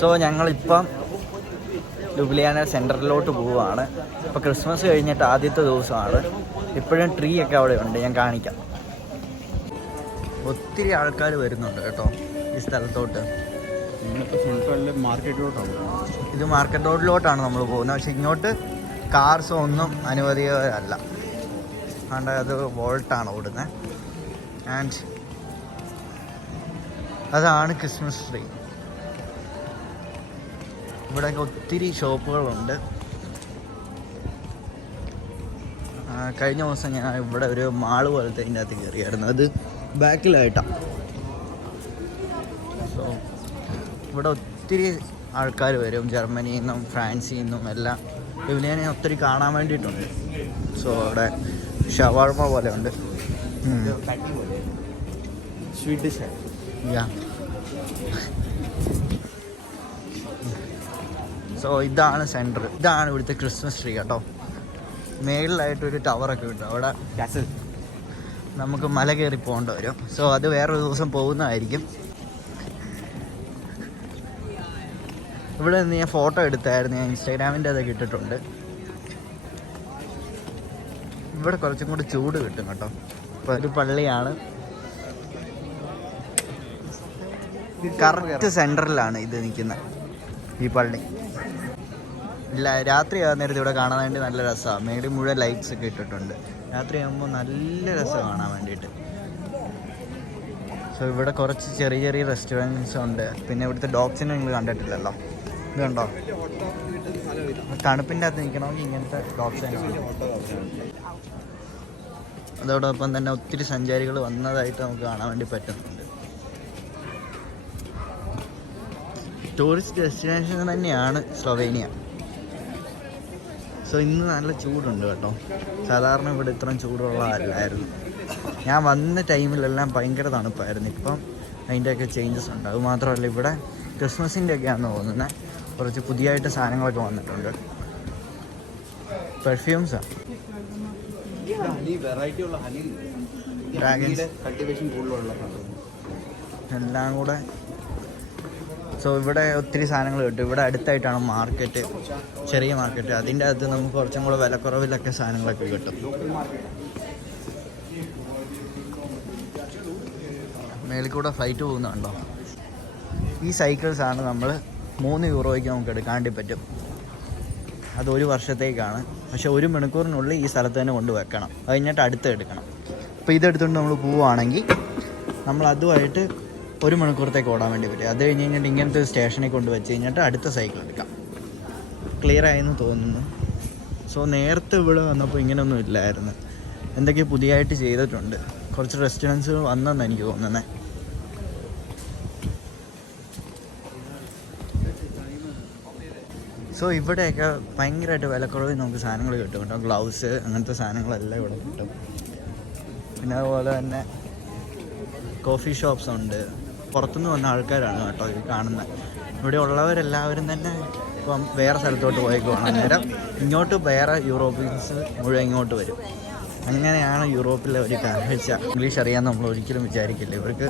So ഞങ്ങളിപ്പം ലുബ്ലിയാന സെൻറ്ററിലോട്ട് പോവുകയാണ്. ഇപ്പോൾ ക്രിസ്മസ് കഴിഞ്ഞിട്ട് ആദ്യത്തെ ദിവസമാണ്. ഇപ്പോഴും ട്രീ ഒക്കെ അവിടെ ഉണ്ട്, ഞാൻ കാണിക്കാം. ഒത്തിരി ആൾക്കാർ വരുന്നുണ്ട് കേട്ടോ ഈ സ്ഥലത്തോട്ട്. ഇത് മാർക്കറ്റ് റോഡിലോട്ടാണ് നമ്മൾ പോകുന്നത്. പക്ഷെ ഇങ്ങോട്ട് കാർസോ ഒന്നും അനുവദീയമല്ല. അതുകൊണ്ട് അത് വോൾട്ടാണ് ഓടുന്നത്. ആൻഡ് അതാണ് ക്രിസ്മസ് ട്രീ. ഇവിടെയൊക്കെ ഒത്തിരി ഷോപ്പുകളുണ്ട്. കഴിഞ്ഞ ദിവസം ഞാൻ ഇവിടെ ഒരു മാള് പോലത്തെ ഇതിൻ്റെ അകത്ത് കയറിയായിരുന്നു. അത് ബാക്കിലായിട്ടാണ്. സോ ഇവിടെ ഒത്തിരി ആൾക്കാർ വരും, ജർമ്മനിയിൽ നിന്നും ഫ്രാൻസിൽ നിന്നും എല്ലാം. ലുബ്ലിയാനെ ഒത്തിരി കാണാൻ വേണ്ടിയിട്ടുണ്ട്. സോ അവിടെ ഷവർമ പോലെ ഉണ്ട്. സ്വീറ്റ് യാ. സോ ഇതാണ് സെൻറ്റർ. ഇതാണ് ഇവിടുത്തെ ക്രിസ്മസ് ട്രീ കേട്ടോ. മേളിലായിട്ടൊരു ടവറൊക്കെ കിട്ടും. അവിടെ നമുക്ക് മല കയറി പോകേണ്ടി വരും. സോ അത് വേറൊരു ദിവസം പോകുന്നതായിരിക്കും. ഇവിടെ നിന്ന് ഞാൻ ഫോട്ടോ എടുത്തായിരുന്നു. ഞാൻ ഇൻസ്റ്റാഗ്രാമിൻ്റെ അതൊക്കെ ഇട്ടിട്ടുണ്ട്. ഇവിടെ കുറച്ചും കൂടി ചൂട് കിട്ടും കേട്ടോ. ഇപ്പോൾ ഒരു പള്ളിയാണ്. കറക്റ്റ് സെൻറ്ററിലാണ് ഇത് നിൽക്കുന്നത് ഈ പള്ളി. ഇല്ല, രാത്രി ആകുന്ന നേരത്തെ ഇവിടെ കാണാൻ വേണ്ടി നല്ല രസമാണ്. മേടി മുഴുവൻ ലൈറ്റ്സ് ഒക്കെ ഇട്ടിട്ടുണ്ട്. രാത്രി ആകുമ്പോൾ നല്ല രസം കാണാൻ വേണ്ടിയിട്ട്. സോ ഇവിടെ കുറച്ച് ചെറിയ ചെറിയ റെസ്റ്റോറൻറ്റ്സ് ഉണ്ട്. പിന്നെ ഇവിടുത്തെ ഡോഗ്സിനെ നിങ്ങൾ കണ്ടിട്ടില്ലല്ലോ. ഇത് കണ്ടോ, തണുപ്പിൻ്റെ അകത്ത് നിൽക്കണമെങ്കിൽ ഇങ്ങനത്തെ ഡോഗ്സിനെ. അതോടൊപ്പം തന്നെ ഒത്തിരി സഞ്ചാരികൾ വന്നതായിട്ട് നമുക്ക് കാണാൻ വേണ്ടി പറ്റുന്നുണ്ട്. ടൂറിസ്റ്റ് ഡെസ്റ്റിനേഷൻ തന്നെയാണ് സ്ലൊവേനിയ. സോ ഇന്ന് നല്ല ചൂടുണ്ട് കേട്ടോ. സാധാരണ ഇവിടെ ഇത്രയും ചൂടുള്ളതല്ലായിരുന്നു. ഞാൻ വന്ന ടൈമിലെല്ലാം ഭയങ്കര തണുപ്പായിരുന്നു. ഇപ്പം അതിൻ്റെയൊക്കെ ചേഞ്ചസ് ഉണ്ട്. അത് മാത്രമല്ല ഇവിടെ ക്രിസ്മസിൻ്റെ ഒക്കെയാണെന്ന് തോന്നുന്നത്. കുറച്ച് പുതിയതായിട്ട് സാധനങ്ങളൊക്കെ വന്നിട്ടുണ്ട്. പെർഫ്യൂംസാണ്. എല്ലാം കൂടെ. സോ ഇവിടെ ഒത്തിരി സാധനങ്ങൾ കിട്ടും. ഇവിടെ അടുത്തായിട്ടാണ് മാർക്കറ്റ്, ചെറിയ മാർക്കറ്റ്. അതിൻ്റെ അകത്ത് നമുക്ക് കുറച്ചും കൂടെ വിലക്കുറവിലൊക്കെ സാധനങ്ങളൊക്കെ കിട്ടും. മേളിൽ കൂടെ ഫ്ലൈറ്റ് പോകുന്നുണ്ടോ? ഈ സൈക്കിൾസാണ് നമ്മൾ 3 യൂറോയ്ക്ക് നമുക്ക് എടുക്കാണ്ടി പറ്റും. അത് 1 വർഷത്തേക്കാണ്. പക്ഷേ 1 മണിക്കൂറിനുള്ളിൽ ഈ സ്ഥലത്ത് തന്നെ കൊണ്ട് വെക്കണം. അത് കഴിഞ്ഞിട്ട് അടുത്ത് എടുക്കണം. അപ്പോൾ ഇതെടുത്തുകൊണ്ട് നമ്മൾ പോവുകയാണെങ്കിൽ നമ്മൾ അതുമായിട്ട് 1 മണിക്കൂറത്തേക്ക് ഓടാൻ വേണ്ടി പറ്റും. അത് കഴിഞ്ഞ് കഴിഞ്ഞിട്ട് ഇങ്ങനത്തെ ഒരു സ്റ്റേഷനിൽ കൊണ്ട് വെച്ച് കഴിഞ്ഞിട്ട് അടുത്ത സൈക്കിൾ എടുക്കാം. ക്ലിയർ ആയെന്ന് തോന്നുന്നു. സോ നേരത്തെ ഇവിടെ വന്നപ്പോൾ ഇങ്ങനെയൊന്നും ഇല്ലായിരുന്നു. എന്തൊക്കെ പുതിയതായിട്ട് ചെയ്തിട്ടുണ്ട്. കുറച്ച് റെസ്റ്റോറൻറ്റ്സ് വന്നെന്ന് എനിക്ക് തോന്നുന്നത്. സോ ഇവിടെയൊക്കെ ഭയങ്കരമായിട്ട് വിലക്കുറവിൽ നമുക്ക് സാധനങ്ങൾ കിട്ടും കേട്ടോ. ഗ്ലൗസ് അങ്ങനത്തെ സാധനങ്ങളെല്ലാം ഇവിടെ കിട്ടും. പിന്നെ അതുപോലെ തന്നെ കോഫി ഷോപ്സ് ഉണ്ട്. പുറത്തുനിന്ന് വന്ന ആൾക്കാരാണ് കേട്ടോ ഈ കാണുന്നത്. ഇവിടെ ഉള്ളവരെല്ലാവരും തന്നെ ഇപ്പം വേറെ സ്ഥലത്തോട്ട് പോയേക്കുവാണ്. അന്നേരം ഇങ്ങോട്ട് വേറെ യൂറോപ്യൻസ് മുഴുവൻ ഇങ്ങോട്ട് വരും. അങ്ങനെയാണ് യൂറോപ്പിലെ ഒരു കാഴ്ച. ഇംഗ്ലീഷ് അറിയാമെന്ന് നമ്മൾ ഒരിക്കലും വിചാരിക്കില്ല. ഇവർക്ക്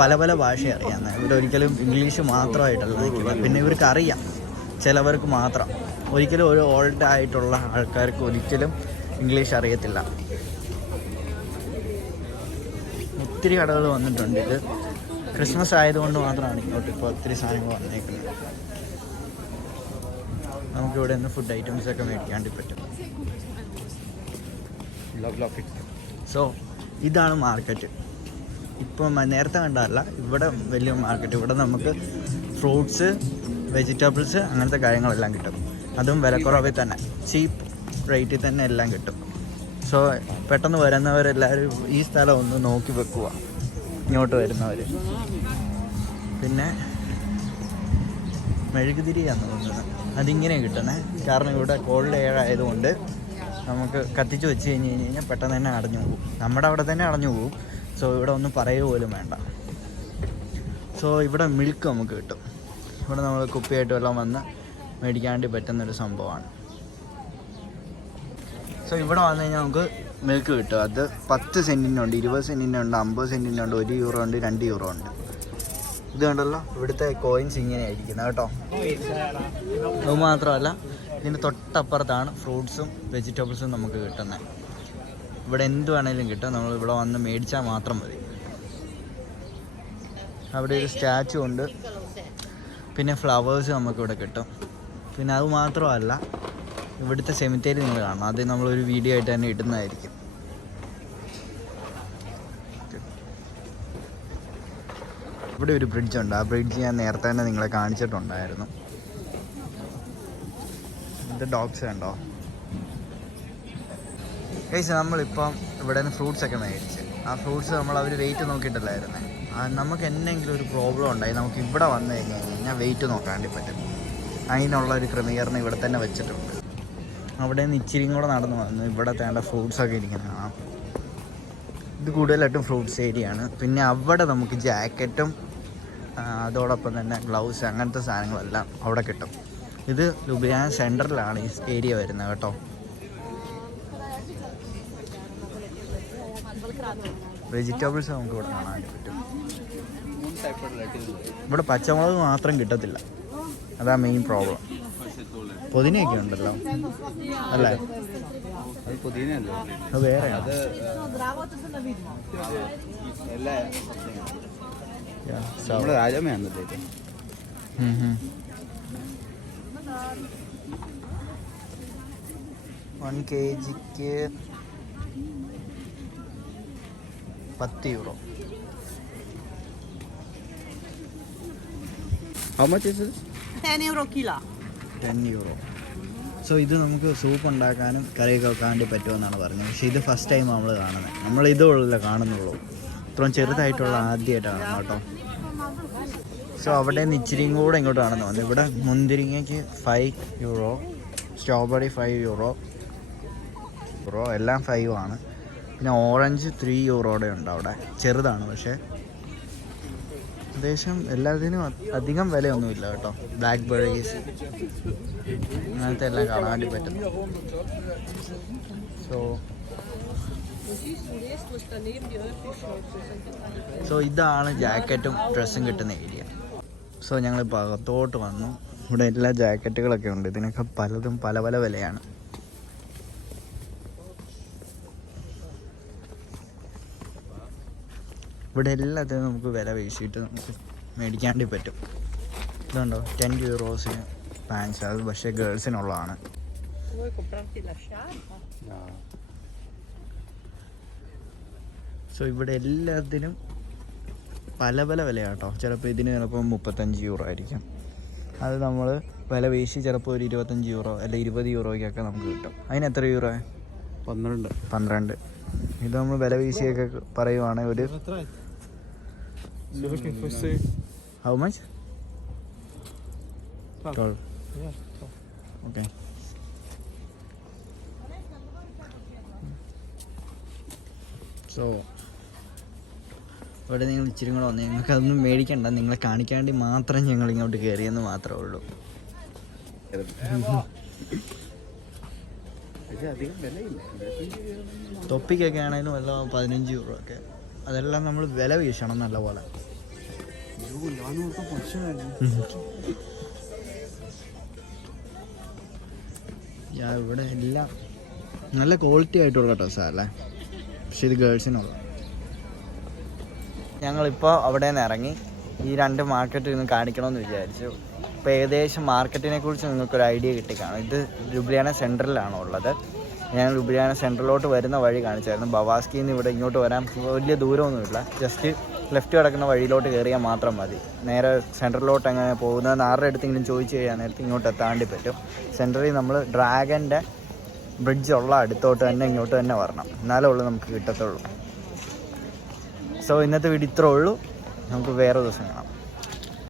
പല പല ഭാഷ അറിയാമെന്ന്. ഇവരൊരിക്കലും ഇംഗ്ലീഷ് മാത്രമായിട്ടല്ല നിൽക്കില്ല. പിന്നെ ഇവർക്ക് അറിയാം, ചിലവർക്ക് മാത്രം. ഒരിക്കലും ഒരു ഓൾഡ് ആയിട്ടുള്ള ആൾക്കാർക്ക് ഒരിക്കലും ഇംഗ്ലീഷ് അറിയത്തില്ല. ഒത്തിരി കടകൾ വന്നിട്ടുണ്ട്. ഇത് ക്രിസ്മസ് ആയതുകൊണ്ട് മാത്രമാണ് ഇങ്ങോട്ട് ഇപ്പോൾ ഒത്തിരി സാധനങ്ങൾ വന്നേക്കുന്നത്. നമുക്കിവിടെ നിന്ന് ഫുഡ് ഐറ്റംസൊക്കെ മേടിക്കാണ്ടി പറ്റും. സോ ഇതാണ് മാർക്കറ്റ്. ഇപ്പം നേരത്തെ കണ്ടതല്ല, ഇവിടെ വലിയ മാർക്കറ്റ്. ഇവിടെ നമുക്ക് ഫ്രൂട്ട്സ്, വെജിറ്റബിൾസ് അങ്ങനത്തെ കാര്യങ്ങളെല്ലാം കിട്ടും. അതും വിലക്കുറവിൽ തന്നെ, ചീപ്പ് റേറ്റിൽ തന്നെ എല്ലാം കിട്ടും. സോ പെട്ടെന്ന് വരുന്നവരെല്ലാവരും ഈ സ്ഥലം ഒന്ന് നോക്കി വെക്കുക, ഇങ്ങോട്ട് വരുന്നവർ. പിന്നെ മെഴുകുതിരിയാന്ന് തോന്നുന്നത്, അതിങ്ങനെ കിട്ടണേ. കാരണം ഇവിടെ കോൾഡ് എയർ ആയതുകൊണ്ട് നമുക്ക് കത്തിച്ച് വെച്ച് കഴിഞ്ഞാൽ പെട്ടെന്ന് തന്നെ അടഞ്ഞു പോകും. നമ്മുടെ അവിടെ തന്നെ അടഞ്ഞു പോകും. സോ ഇവിടെ ഒന്നും പറയുക പോലും വേണ്ട. സോ ഇവിടെ മിൽക്ക് നമുക്ക് കിട്ടും. ഇവിടെ നമ്മൾ കുപ്പിയായിട്ട് വല്ലതും വന്ന് മേടിക്കാൻ വേണ്ടി പറ്റുന്നൊരു സംഭവമാണ്. സോ ഇവിടെ വന്നു കഴിഞ്ഞാൽ നമുക്ക് മിൽക്ക് കിട്ടും. അത് 10 സെൻറ്റിനുണ്ട്, 20 സെൻറ്റിനുണ്ട്, 50 സെൻറ്റിനുണ്ട്, 1 യൂറോ ഉണ്ട്, 2 യൂറോ ഉണ്ട്. ഇത് കണ്ടല്ലോ, ഇവിടുത്തെ കോയിൻസ് ഇങ്ങനെയാണ് ഇരിക്കുന്നത് കേട്ടോ. അതുമാത്രമല്ല, ഇതിൻ്റെ തൊട്ടപ്പുറത്താണ് ഫ്രൂട്ട്സും വെജിറ്റബിൾസും നമുക്ക് കിട്ടുന്നത്. ഇവിടെ എന്ത് വേണേലും കിട്ടും, നമ്മൾ ഇവിടെ വന്ന് മേടിച്ചാൽ മാത്രം മതി. അവിടെ ഒരു സ്റ്റാച്ചു ഉണ്ട്, പിന്നെ ഫ്ലവേഴ്സ് നമുക്കിവിടെ കിട്ടും. പിന്നെ അത് മാത്രമല്ല, ഇവിടുത്തെ സെമിത്തേരി നിങ്ങൾ കാണണം, അത് നമ്മളൊരു വീഡിയോ ആയിട്ട് തന്നെ ഇടുന്നതായിരിക്കും. ഇവിടെ ഒരു ബ്രിഡ്ജുണ്ട്, ആ ബ്രിഡ്ജ് ഞാൻ നേരത്തെ തന്നെ നിങ്ങളെ കാണിച്ചിട്ടുണ്ടായിരുന്നു. ഇത് ഡോഗ്സ് കണ്ടോ ഗൈസ്. നമ്മളിപ്പം ഇവിടെ നിന്ന് ഫ്രൂട്ട്സ് ഒക്കെ മേടിച്ച്, ആ ഫ്രൂട്ട്സ് അവർ വെയിറ്റ് നോക്കിയിട്ടല്ലായിരുന്നേ. നമുക്ക് എന്തെങ്കിലും ഒരു പ്രോബ്ലം ഉണ്ടായി നമുക്ക് ഇവിടെ വന്നു കഴിഞ്ഞാൽ വെയിറ്റ് നോക്കാൻ പറ്റും. അതിനുള്ള ഒരു ക്രമീകരണം ഇവിടെ തന്നെ വെച്ചിട്ടുണ്ട്. അവിടെ നിന്ന് ഇച്ചിരിയും കൂടെ നടന്നു വന്നു ഇവിടെ തേണ്ട ഫ്രൂട്ട്സൊക്കെ ഇരിക്കുന്നത് കാണാം. ഇത് കൂടുതലായിട്ടും ഫ്രൂട്ട്സ് ഏരിയ ആണ്. പിന്നെ അവിടെ നമുക്ക് ജാക്കറ്റും അതോടൊപ്പം തന്നെ ഗ്ലൗസ് അങ്ങനത്തെ സാധനങ്ങളെല്ലാം അവിടെ കിട്ടും. ഇത് ലുബ്ലിയാന സെൻറ്ററിലാണ് ഈ ഏരിയ വരുന്നത് കേട്ടോ. വെജിറ്റബിൾസ് നമുക്ക് ഇവിടെ കാണാൻ പറ്റും. ഇവിടെ പച്ചമുളക് മാത്രം കിട്ടത്തില്ല, അതാ മെയിൻ പ്രോബ്ലം. പുതിനയൊക്കെ ഉണ്ടല്ലോ അല്ലേ? അത് വേറെയാണ്. രാജമയാണ് 1 kgക്ക് 10 euro. How much is it? 10 euro kilo. 10 euro. So ഇത് നമുക്ക് സൂപ്പ് ഉണ്ടാക്കാനും കറിയൊക്കെ വെക്കാൻ വേണ്ടി പറ്റുമെന്നാണ് പറഞ്ഞത്. പക്ഷേ ഇത് ഫസ്റ്റ് ടൈം നമ്മൾ കാണുന്നത്. നമ്മൾ ഇതുള്ള കാണുന്നുള്ളൂ, ഇത്രയും ചെറുതായിട്ടുള്ള ആദ്യമായിട്ടാണ് കേട്ടോ. സോ അവിടെ നിന്ന് ഇച്ചിരിയും കൂടെ ഇങ്ങോട്ട് കാണുന്നു വന്നു. ഇവിടെ മുന്തിരിങ്ങയ്ക്ക് 5 euro, സ്ട്രോബെറി 5 euro, എല്ലാം 5 ആണ്. പിന്നെ ഓറഞ്ച് 3 യൂറോയുടെ ഉണ്ട് അവിടെ, ചെറുതാണ് പക്ഷേ. ഏകദേശം എല്ലാത്തിനും അധികം വിലയൊന്നുമില്ല കേട്ടോ. ബ്ലാക്ക് ബെറീസ് അങ്ങനത്തെ എല്ലാം കാണാൻ വേണ്ടി പറ്റും. സോ ഇതാണ് ജാക്കറ്റും ഡ്രസ്സും കിട്ടുന്ന ഏരിയ. സോ ഞങ്ങളിപ്പോൾ അകത്തോട്ട് വന്നു. ഇവിടെ എല്ലാ ജാക്കറ്റുകളൊക്കെ ഉണ്ട്. ഇതിനൊക്കെ പലതും പല പല വിലയാണ്. ഇവിടെ എല്ലാത്തിനും നമുക്ക് വില വീശിയിട്ട് നമുക്ക് മേടിക്കാൻ വേണ്ടി പറ്റും. ഇതുണ്ടോ 10 യൂറോസിന് പാൻസ്, അത് പക്ഷേ ഗേൾസിനുള്ളതാണ്. സോ ഇവിടെ എല്ലാത്തിനും പല പല വിലയാണ് കേട്ടോ. ചിലപ്പോൾ ഇതിന് ചിലപ്പോൾ 35 യൂറോ ആയിരിക്കും. അത് നമ്മൾ വില വീശി ചിലപ്പോൾ ഒരു 25 യൂറോ അല്ലെങ്കിൽ 20 യൂറോയ്ക്കൊക്കെ നമുക്ക് കിട്ടും. അതിന് എത്ര യൂറോ? 12. ഇത് നമ്മൾ വില വീശിയൊക്കെ പറയുവാണെങ്കിൽ ഒരു ഹൗ മച്ച്? 12. ഓക്കെ. സോ ഇവിടെ നിങ്ങൾ ഇച്ചിരി കൂടെ വന്നു. ഞങ്ങൾക്ക് അതൊന്നും മേടിക്കണ്ട, നിങ്ങളെ കാണിക്കാൻ വേണ്ടി മാത്രം ഞങ്ങൾ ഇങ്ങോട്ട് കയറിയെന്ന് മാത്രമേ ഉള്ളൂ. തൊപ്പിക്കൊക്കെ ആണെങ്കിലും വല്ല 15 യൂറോ ഒക്കെ. അതെല്ലാം നമ്മൾ വില വീശണം നല്ല പോലെ. ഇവിടെ എല്ലാം നല്ല ക്വാളിറ്റി ആയിട്ടുള്ള ഡ്രസ്സാല്ലേ, പക്ഷെ ഇത് ഗേൾസിനുള്ള. ഞങ്ങളിപ്പോൾ അവിടെ നിന്ന് ഇറങ്ങി ഈ 2 മാർക്കറ്റ് ഇന്ന് കാണിക്കണമെന്ന് വിചാരിച്ചു. ഇപ്പോൾ ഏകദേശം മാർക്കറ്റിനെ കുറിച്ച് നിങ്ങൾക്കൊരു ഐഡിയ കിട്ടിക്കാണും. ഇത് ലുബ്ലിയാന സെൻട്രലിലാണ് ഉള്ളത്. ഞാൻ ലുബ്ലിയാന സെൻട്രലിലോട്ട് വരുന്ന വഴി കാണിച്ചായിരുന്നു. ബവാസ്കിയിൽ നിന്ന് ഇവിടെ ഇങ്ങോട്ട് വരാൻ വലിയ ദൂരമൊന്നുമില്ല. ജസ്റ്റ് ലെഫ്റ്റ് കിടക്കുന്ന വഴിയിലോട്ട് കയറിയാൽ മാത്രം മതി. നേരെ സെൻട്രലിലോട്ട് എങ്ങനെ പോകുന്നതെന്ന് ആരുടെ അടുത്തെങ്കിലും ചോദിച്ചു കഴിയാൻ നേരത്തെ ഇങ്ങോട്ട് എത്താണ്ടി പറ്റും. സെൻട്രലിൽ നമ്മൾ ഡ്രാഗൻ്റെ ബ്രിഡ്ജ് ഉള്ള അടുത്തോട്ട് തന്നെ ഇങ്ങോട്ട് തന്നെ വരണം, എന്നാലേ ഉള്ളൂ നമുക്ക് കിട്ടത്തുള്ളൂ. സോ ഇന്നത്തെ വീഡിയോ ഇത്രേ ഉള്ളൂ. നമുക്ക് വേറെ ദിവസം കാണാം.